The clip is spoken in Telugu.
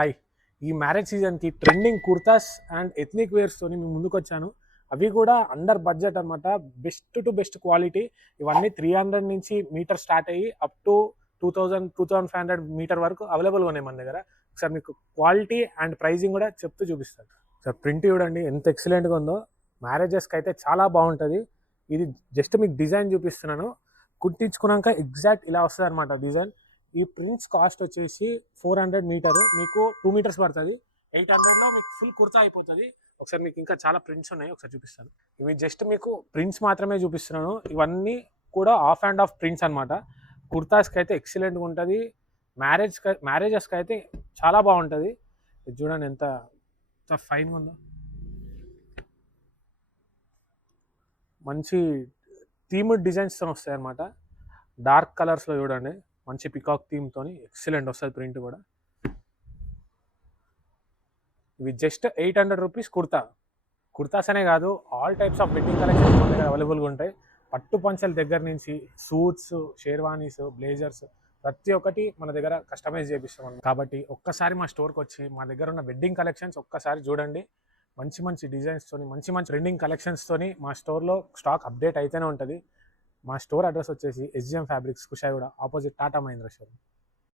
హాయ్, ఈ మ్యారేజ్ సీజన్కి ట్రెండింగ్ కుర్తాస్ అండ్ ఎథ్నిక్ వేర్స్తో మీ ముందుకు వచ్చాను. అవి కూడా అండర్ బడ్జెట్ అనమాట. Best to best quality. ఇవన్నీ 300 నుంచి మీటర్ స్టార్ట్ అయ్యి అప్ టు 2500 మీటర్ వరకు అవైలబుల్గా ఉన్నాయి మన దగ్గర. ఒకసారి మీకు క్వాలిటీ అండ్ ప్రైజింగ్ కూడా చెప్తూ చూపిస్తాను. సార్ ప్రింట్ చూడండి ఎంత ఎక్సలెంట్గా ఉందో. మ్యారేజెస్కి అయితే చాలా బాగుంటుంది. ఇది జస్ట్ మీకు డిజైన్ చూపిస్తున్నాను. కుట్టించుకున్నాక ఎగ్జాక్ట్ ఇలా వస్తుంది అనమాట డిజైన్. ఈ ప్రింట్స్ కాస్ట్ వచ్చేసి 400 మీటరు, మీకు 2 మీటర్స్ పడుతుంది. 800లో మీకు ఫుల్ కుర్తా అయిపోతుంది. ఒకసారి మీకు ఇంకా చాలా ప్రింట్స్ ఉన్నాయి, ఒకసారి చూపిస్తాను. ఇవి జస్ట్ మీకు ప్రింట్స్ మాత్రమే చూపిస్తున్నాను. ఇవన్నీ కూడా ఆఫ్ అండ్ ఆఫ్ ప్రింట్స్ అనమాట. కుర్తాస్కి అయితే ఎక్సలెంట్గా ఉంటుంది. మ్యారేజెస్కి అయితే చాలా బాగుంటుంది. ఇది చూడండి ఎంత ఫైన్గా ఉందో. మంచి థీమ్డ్ డిజైన్స్తో వస్తాయి అనమాట. డార్క్ కలర్స్లో చూడండి, మంచి పికాక్ థీమ్తో ఎక్సలెంట్ వస్తుంది ప్రింట్ కూడా. ఇవి జస్ట్ 800 రూపీస్ కుర్తాస్ అనే కాదు, all types of wedding collections మన దగ్గర అవైలబుల్గా ఉంటాయి. పట్టు పంచల దగ్గర నుంచి సూట్స్, షేర్వానీస్, బ్లేజర్స్ ప్రతి ఒక్కటి మన దగ్గర కస్టమైజ్ చేపిస్తాం. కాబట్టి ఒక్కసారి మా స్టోర్కి వచ్చి మా దగ్గర ఉన్న వెడ్డింగ్ కలెక్షన్స్ ఒక్కసారి చూడండి. మంచి మంచి డిజైన్స్తోని, మంచి మంచి ట్రెండింగ్ కలెక్షన్స్తోని మా స్టోర్లో స్టాక్ అప్డేట్ అయితేనే ఉంటుంది. మా స్టోర్ అడ్రస్ వచ్చేసి SGM fabrics, Kushaiguda, opposite Tata Mahindra showroom.